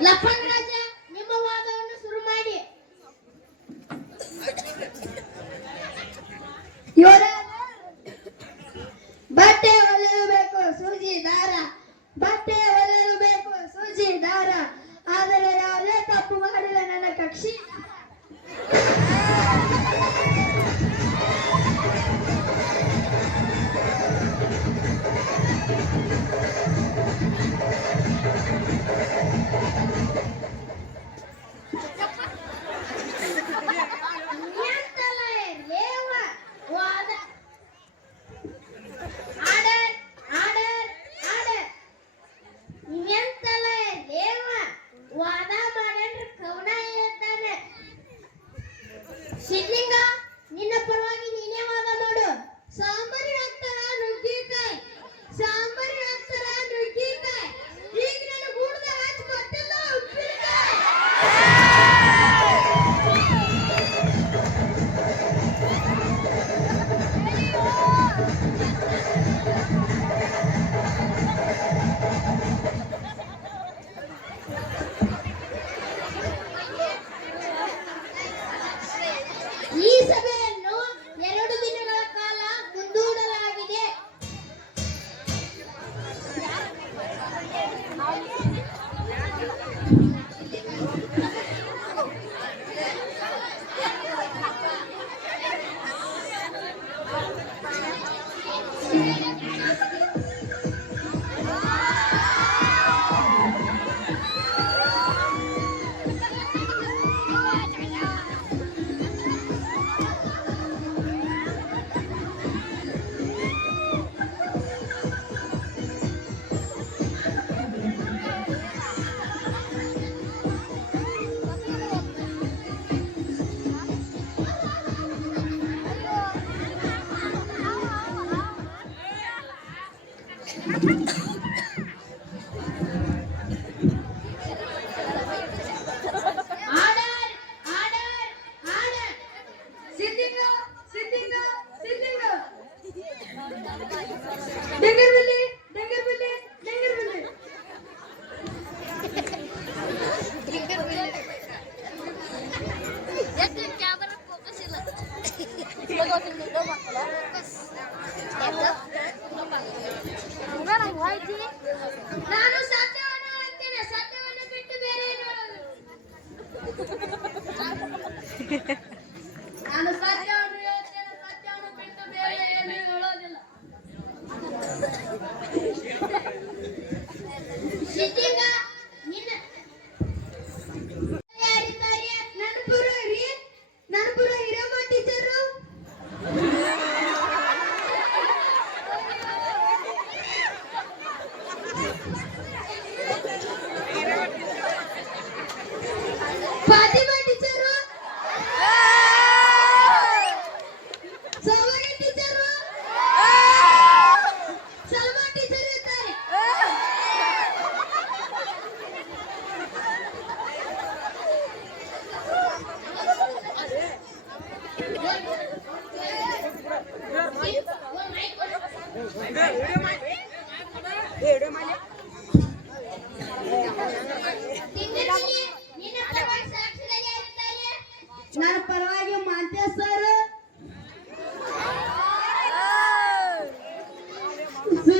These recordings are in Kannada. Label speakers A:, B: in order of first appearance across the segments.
A: लपण Zoom.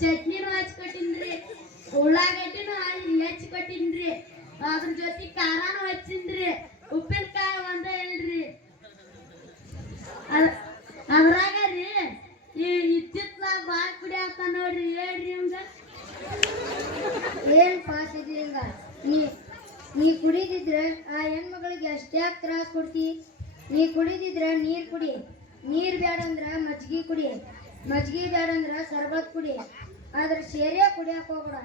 A: ಚಟ್ನಿನೂ ಹಚ್ಕೊಟ್ಟಿನ್ರಿ, ಉಳ್ಳಾಗಡ್ಡಿನೂ ಹಚ್ಕೊಟ್ಟಿನ್ರಿ, ಅದ್ರ ಜೊತೆ ಖಾರಾನು ಹಚ್ಚಿನ್ರಿ, ಉಪ್ಪಿನಕಾಯಿ ಒಂದ ಇಲ್ರಿ ಅದ್- ಅದ್ರಾಗ ರೀ, ಈ ಬಾಯ್ ಬಾಳ್ ಕುಡಿ ಆತ ನೋಡ್ರಿ, ಹೇಳ್ರಿ ಇವಂಗ. ಏನ್ ಪಾಸ್ ಇದೆ ಹಿಂಗ ನೀ ನೀ ಕುಡಿದಿದ್ರೆ ಆ ಹೆಣ್ಮಗಳಿಗೆ ಅಷ್ಟ್ಯಾಕ್ ತ್ರಾಸ ಕೊಡ್ತಿ? ನೀ ಕುಡಿದಿದ್ರೆ ನೀರ್ ಕುಡಿ, ನೀರ್ ಬೇಡಂದ್ರ ಮಜ್ಗಿ ಕುಡಿ. ಮಜ್ಗಿ ಬೇಡಂದ್ರ ಸರ್ಬತ್ ಕುಡಿ ಆದ್ರೆ ಸೇರೆ ಕುಡಿಯಕ್ ಹೋಗ್ಬೇಡ.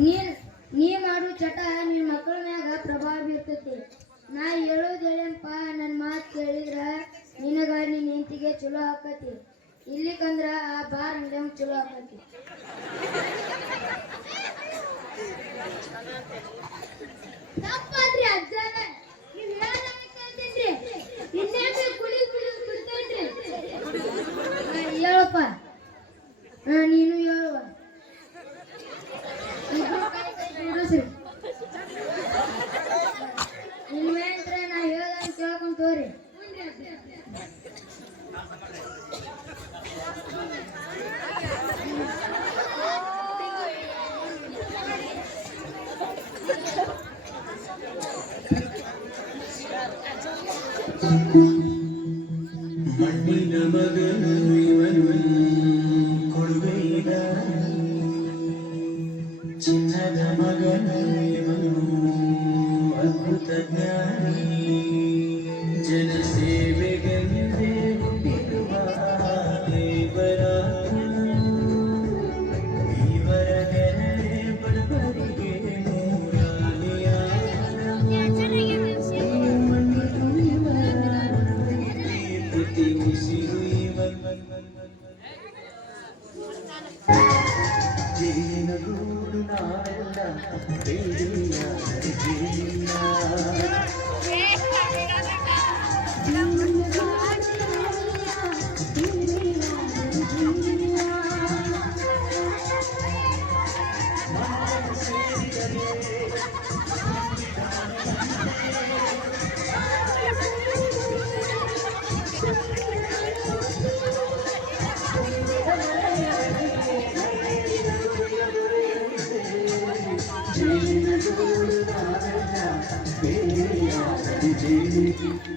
A: ನೀನ್, ನೀ ಮಾಡು ಚಟ, ನಿನ್ ಮಕ್ಕಳ ಮ್ಯಾಗ ಪ್ರಭಾವ ಬೀರ್ತೈತಿ. ನಾ ಹೇಳೋದ್ ಹೇಳೇನಪ್ಪ, ನನ್ ಮಾತು ಕೇಳಿದ್ರ ನಿನಗ ನಿನ್ ಹೆಂಡತಿಗೆ ಚಲೋ ಆಕತಿ. ಇಲ್ಲಿಕಂದ್ರ ಆ ಬಾರ್ ಅಂಗಡಿ ಚಲೋ ಆಕತಿ. ಅಜ್ಜಾರ ನೀನು ಹೇಳುವ ಇಬ್ರು ಕೈ ಕೈ ಜೋಡಿಸ್ರಿ ಇನ್ಮೇಂತ್ರ ನಾ ಹೇಳ್ದಂಗೆ ಕೇಳ್ಕೊಂಡ್ ತೋರಿ
B: ಮಣ್ಣಿನ Thank you. You.